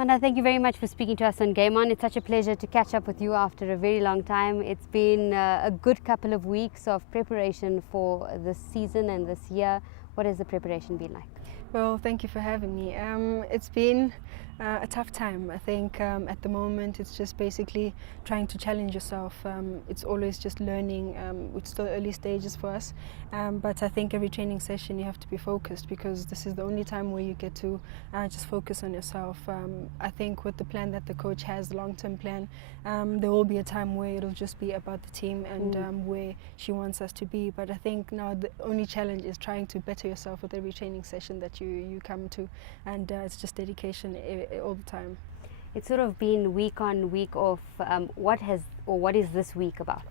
Amanda, thank you very much for speaking to us on Game On. It's such a pleasure to catch up with you after a very long time. It's been a good couple of weeks of preparation for this season and this year. What has the preparation been like? Well, thank you for having me. It's been a tough time. I think at the moment it's just basically trying to challenge yourself. It's always just learning. It's still early stages for us, but I think every training session you have to be focused, because this is the only time where you get to just focus on yourself. I think with the plan that the coach has, the long-term plan, there will be a time where it'll just be about the team and where she wants us to be. But I think now the only challenge is trying to better yourself with every training session that you come to, and it's just dedication all the time. It's sort of been week on, week off. What is this week about?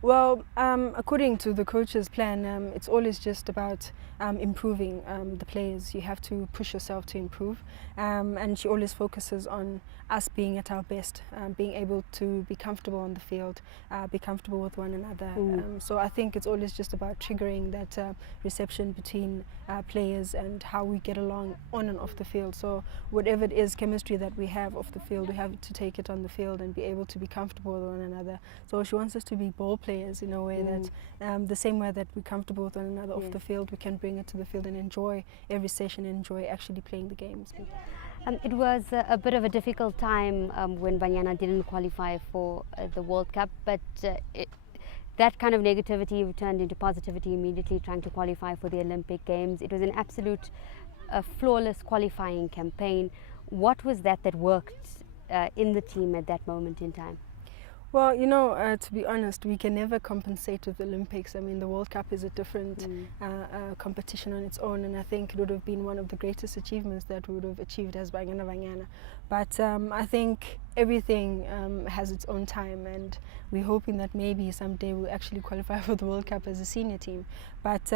Well, according to the coach's plan, it's always just about improving the players. You have to push yourself to improve, and she always focuses on us being at our best, being able to be comfortable on the field, be comfortable with one another. So I think it's always just about triggering that reception between players and how we get along on and off the field. So whatever it is, chemistry that we have off the field, we have to take it on the field and be able to be comfortable with one another. So she wants us to be ball players in a way that the same way that we're comfortable with one another off the field, we can bring it to the field and enjoy every session and enjoy actually playing the games. It was a bit of a difficult time when Banyana didn't qualify for the World Cup, but that kind of negativity turned into positivity immediately, trying to qualify for the Olympic Games. It was an absolute flawless qualifying campaign. What was that worked in the team at that moment in time? Well, you know, to be honest, we can never compensate with the Olympics. I mean, the World Cup is a different competition on its own, and I think it would have been one of the greatest achievements that we would have achieved as Banyana. But I think everything has its own time, and we're hoping that maybe someday we'll actually qualify for the World Cup as a senior team. But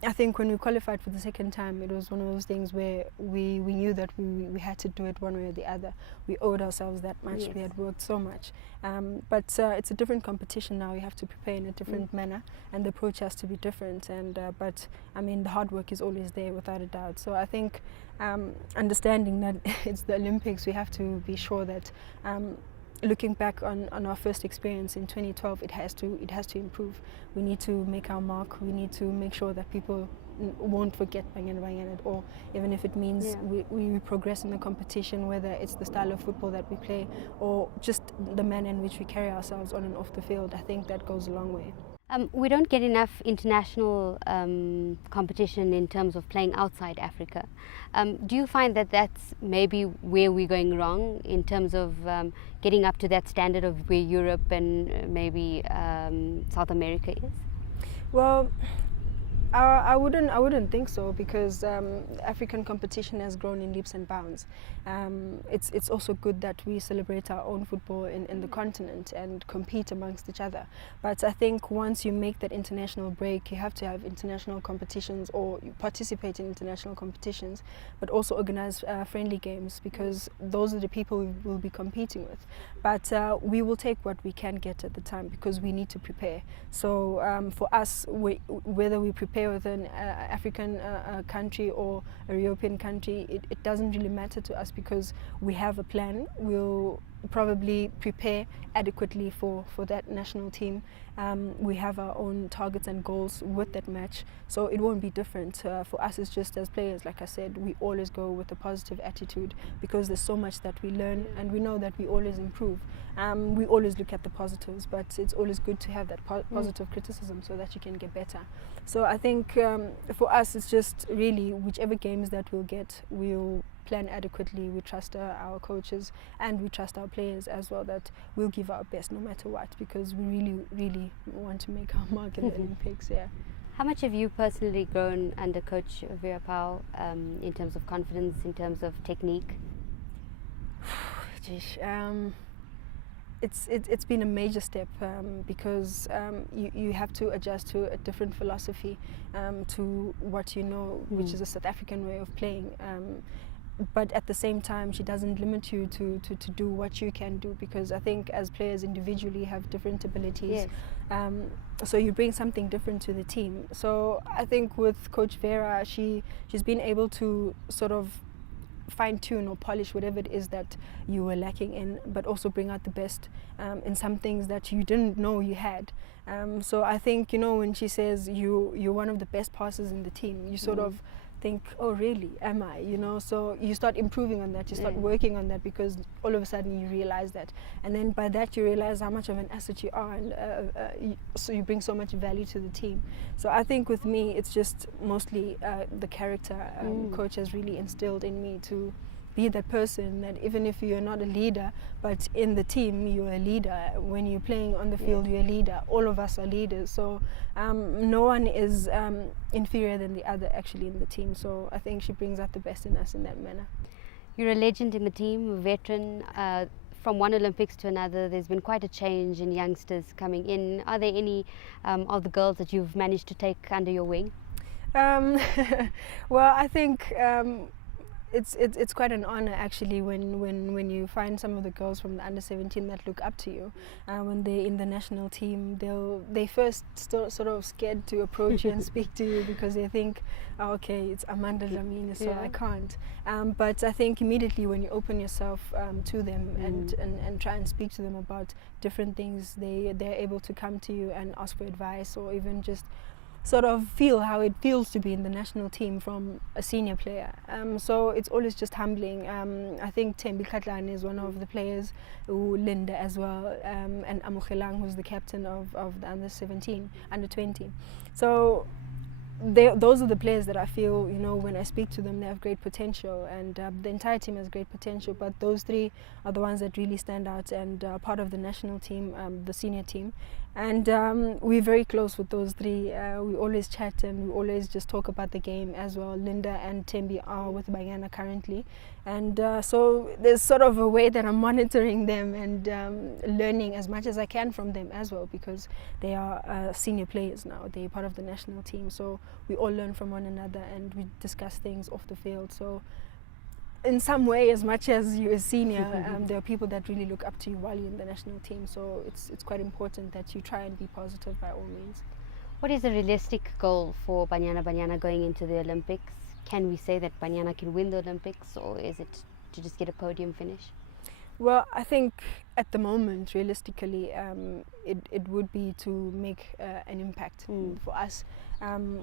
I think when we qualified for the second time, it was one of those things where we knew that we had to do it one way or the other. We owed ourselves that much. Yes. We had worked so much. But it's a different competition now. You have to prepare in a different manner, and the approach has to be different. And but I mean, the hard work is always there, without a doubt. So I think understanding that it's the Olympics, we have to be sure that looking back on our first experience in 2012, it has to improve. We need to make our mark. We need to make sure that people won't forget Banyana at all, even if it means we progress in the competition, whether it's the style of football that we play or just the manner in which we carry ourselves on and off the field. I think that goes a long way. We don't get enough international competition in terms of playing outside Africa. Do you find that that's maybe where we're going wrong in terms of getting up to that standard of where Europe and maybe South America is? Well, I wouldn't think so, because African competition has grown in leaps and bounds. It's also good that we celebrate our own football in the continent and compete amongst each other. But I think once you make that international break, you have to have international competitions, or you participate in international competitions, but also organize friendly games, because those are the people we will be competing with. But we will take what we can get at the time, because we need to prepare. So for us, whether we prepare with an African country or a European country, it doesn't really matter to us, because we have a plan. We'll probably prepare adequately for that national team. We have our own targets and goals with that match, so it won't be different. For us, it's just as players, like I said, we always go with a positive attitude, because there's so much that we learn, and we know that we always improve. We always look at the positives, but it's always good to have that positive criticism so that you can get better. So I think for us, it's just really whichever games that we'll get, we'll plan adequately. We trust our coaches, and we trust our players as well, that we'll give our best no matter what, because we really want to make our mark in the Olympics. Yeah. How much have you personally grown under Coach Vera Pauw in terms of confidence, in terms of technique? It's been a major step, because you have to adjust to a different philosophy, to what you know, which is a South African way of playing. But at the same time, she doesn't limit you to do what you can do, because I think as players individually have different abilities. Yes. So you bring something different to the team. So I think with Coach Vera, she's been able to sort of fine tune or polish whatever it is that you were lacking in, but also bring out the best in some things that you didn't know you had. So I think, you know, when she says you're one of the best passers in the team, you sort of think, oh really, am I? You know, so you start improving on that, you start working on that, because all of a sudden you realize that, and then by that you realize how much of an asset you are, and so you bring so much value to the team. So I think with me it's just mostly the character coach has really instilled in me to be that person that even if you're not a leader, but in the team you're a leader. When you're playing on the field, you're a leader. All of us are leaders, so no one is inferior than the other actually in the team. So I think she brings out the best in us in that manner. You're a legend in the team, a veteran. From one Olympics to another, there's been quite a change in youngsters coming in. Are there any of the girls that you've managed to take under your wing? Well, I think it's quite an honor actually when you find some of the girls from the under-17 that look up to you. When they're in the national team, they first sort of scared to approach you and speak to you, because they think, oh, okay, it's Amandla Dlamini, so I can't. But I think immediately when you open yourself to them and try and speak to them about different things, they're able to come to you and ask for advice, or even just sort of feel how it feels to be in the national team from a senior player. So it's always just humbling. I think Thembi Khatlana is one of the players, Linda as well, and Amukelang, who's the captain of the under-17, under-20. So those are the players that I feel, you know, when I speak to them, they have great potential, and the entire team has great potential, but those three are the ones that really stand out and are part of the national team, the senior team. And we're very close with those three. We always chat and we always just talk about the game as well. Linda and Thembi are with Banyana currently, and so there's sort of a way that I'm monitoring them and learning as much as I can from them as well, because they are senior players now. They're part of the national team, so we all learn from one another and we discuss things off the field. So in some way, as much as you're a senior, there are people that really look up to you while you're in the national team. So it's quite important that you try and be positive by all means. What is a realistic goal for Banyana going into the Olympics? Can we say that Banyana can win the Olympics, or is it to just get a podium finish? Well, I think at the moment, realistically, it would be to make an impact for us,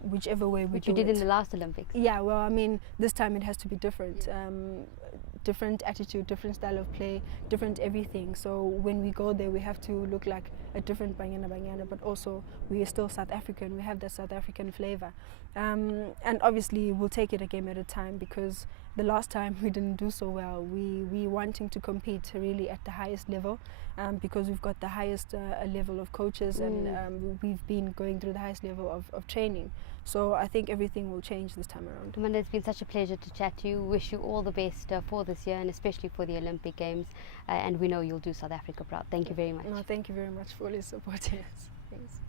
whichever way we do it. Which you did in the last Olympics. Yeah, well, I mean, this time it has to be different. Different attitude, different style of play, different everything. So when we go there, we have to look like a different Banyana, but also we are still South African. We have that South African flavor. And obviously we'll take it a game at a time, because the last time we didn't do so well. We wanting to compete really at the highest level, because we've got the highest level of coaches, and we've been going through the highest level of training. So I think everything will change this time around. Amanda, it's been such a pleasure to chat to you. Wish you all the best for this year, and especially for the Olympic Games. And we know you'll do South Africa proud. Thank you very much. No, thank you very much for all your support. Yes. Thanks.